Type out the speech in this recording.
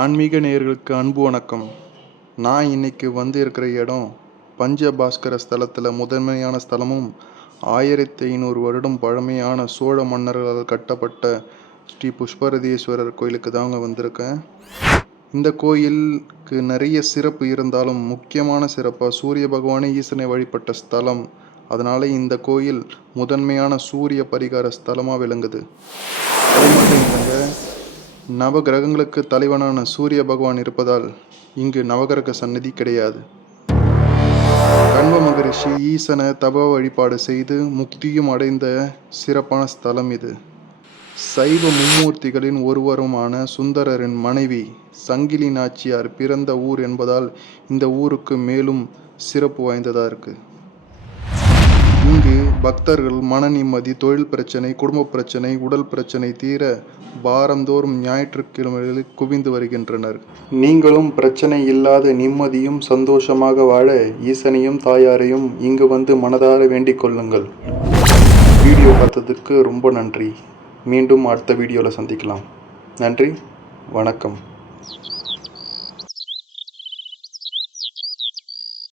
ஆன்மீக நேயர்களுக்கு அன்பு வணக்கம். நான் இன்னைக்கு இருக்கிற இடம் பஞ்சபாஸ்கர ஸ்தலத்தில் முதன்மையான ஸ்தலமும் 1500 வருடம் பழமையான சோழ மன்னர்களால் கட்டப்பட்ட ஸ்ரீ புஷ்பரதீஸ்வரர் கோயிலுக்கு தாங்க வந்திருக்கேன். இந்த கோயிலுக்கு நிறைய சிறப்பு இருந்தாலும் முக்கியமான சிறப்பாக சூரிய பகவானே ஈசனை வழிபட்ட ஸ்தலம். அதனால இந்த கோயில் முதன்மையான சூரிய பரிகார ஸ்தலமாக விளங்குது. அது மட்டும் இல்லைங்க, நவ கிரகங்களுக்கு தலைவனான சூரிய பகவான் இருப்பதால் இங்கு நவகிரக சன்னதி கிடையாது. கண்வ மகரிஷி ஈசனை தப வழிபாடு செய்து முக்தியும் அடைந்த சிறப்பான ஸ்தலம் இது. சைவ மும்மூர்த்திகளின் ஒருவருமான சுந்தரரின் மனைவி சங்கிலி நாச்சியார் பிறந்த ஊர் என்பதால் இந்த ஊருக்கு மேலும் சிறப்பு வாய்ந்ததாக இருக்கு. இங்கு பக்தர்கள் மன நிம்மதி, தொழில் பிரச்சனை, குடும்ப பிரச்சனை, உடல் பிரச்சனை தீர வாரந்தோறும் ஞாயிற்றுக்கிழமைகளில் குவிந்து வருகின்றனர். நீங்களும் பிரச்சனை இல்லாத நிம்மதியும் சந்தோஷமாக வாழ ஈசனையும் தாயாரையும் இங்கு வந்து மனதார வேண்டிக் கொள்ளுங்கள். வீடியோ பார்த்ததுக்கு ரொம்ப நன்றி. மீண்டும் அடுத்த வீடியோவில் சந்திக்கலாம். நன்றி, வணக்கம்.